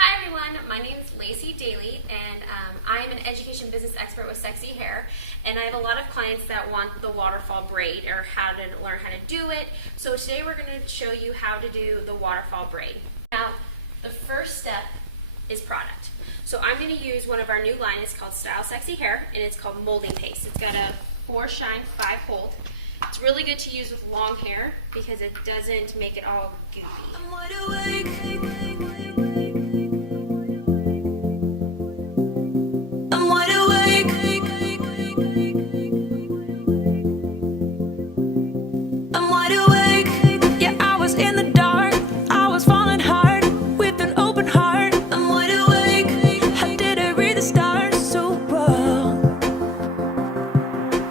Hi everyone, my name is Lacey Daly, and I am an education business expert with Sexy Hair, and I have a lot of clients that want the waterfall braid or how to learn how to do it. So today we're going to show you how to do the waterfall braid. Now, the first step is product. So I'm going to use one of our new line. It's called Style Sexy Hair, and it's called molding paste. It's got a 4 shine 5 hold. It's really good to use with long hair because it doesn't make it all goopy. I'm wide awake. I'm wide awake. I'm wide awake. Yeah, I was in the dark. I was falling hard with an open heart. I'm wide awake. I didn't read the stars so well.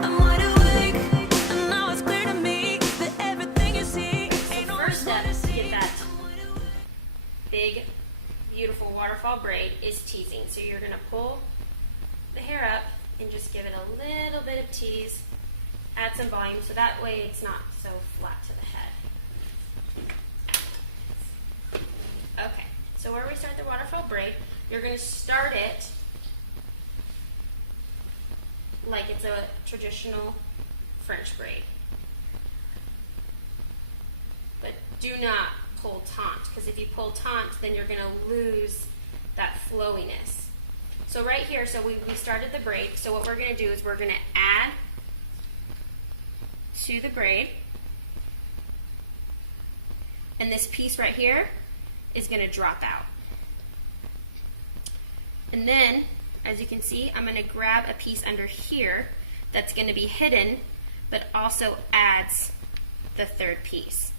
I'm wide awake. And now it's clear to me that everything you see ain't always First step to get that big, beautiful waterfall braid is teasing. So you're going to pull the hair up and just give it a little bit of tease, add some volume so that way it's not so flat to the head. Okay, so where we start the waterfall braid, you're going to start it like it's a traditional French braid. But do not pull taunt, because if you pull taunt, then you're going to lose that flowiness. So right here, so we started the braid, so what we're going to do is we're going to add to the braid, and this piece right here is going to drop out. And then, as you can see, I'm going to grab a piece under here that's going to be hidden, but also adds the third piece.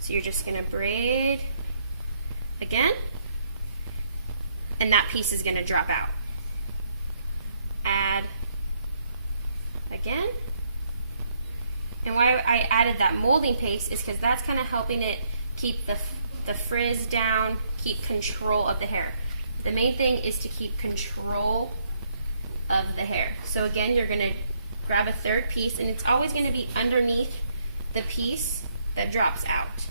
So you're just going to braid again, and that piece is going to drop out. Add again. And why I added that molding paste is because that's kind of helping it keep the frizz down, keep control of the hair. The main thing is to keep control of the hair. So again, you're going to grab a third piece, and it's always going to be underneath the piece that drops out.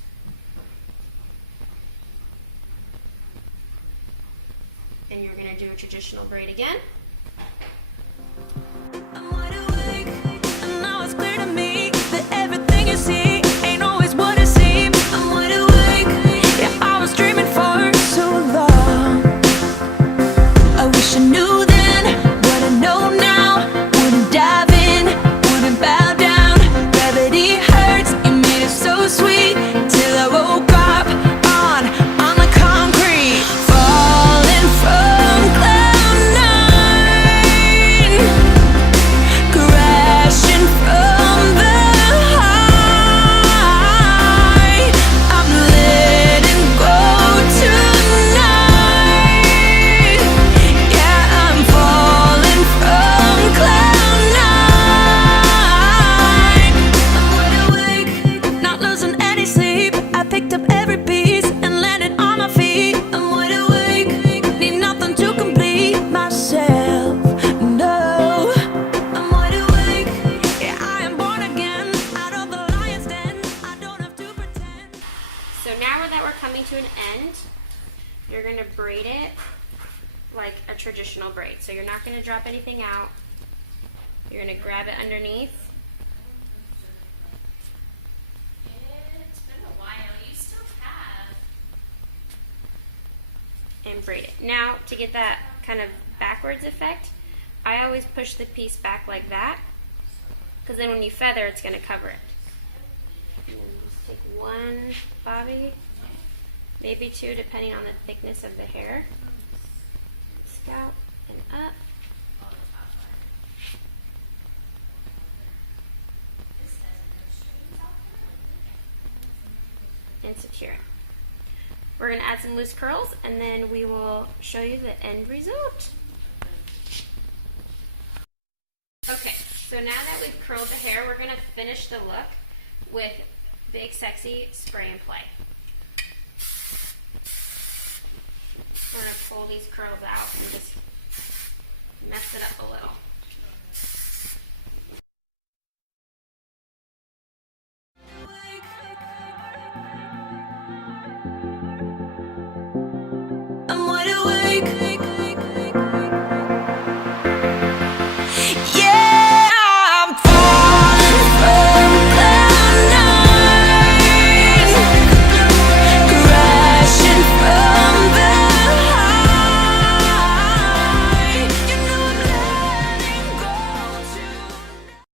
And you're going to do a traditional braid again. I'm wide awake, and now it's clear to me that everything you see ain't always what it seems. I'm wide awake, yeah, I was dreaming for so long. I wish I knew then what I know now. Wouldn't dive in, wouldn't bow down. Gravity hurts, you made it so sweet till I woke up on the concrete, falling from cloud nine, crashing from the high. I'm letting go tonight. Yeah, I'm falling from cloud nine. I'm wide awake, not losing any sleep. I picked up every piece and landed on my feet. I'm wide awake, need nothing to complete myself. No, I'm wide awake. Yeah, I am born again out of the lion's den. I don't have to pretend. So now that we're coming to an end, you're going to braid it like a traditional braid. So you're not going to drop anything out. You're going to grab it underneath. It's been a while. You still have. And braid it. Now, to get that kind of backwards effect, I always push the piece back like that, because then when you feather, it's going to cover it. And then just take one bobby, maybe two, depending on the thickness of the hair. Scalp and up. And secure it. We're going to add some loose curls, and then we will show you the end result. Okay, so now that we've curled the hair, we're going to finish the look with Big Sexy Spray and Play. We're going to pull these curls out and just mess it up a little.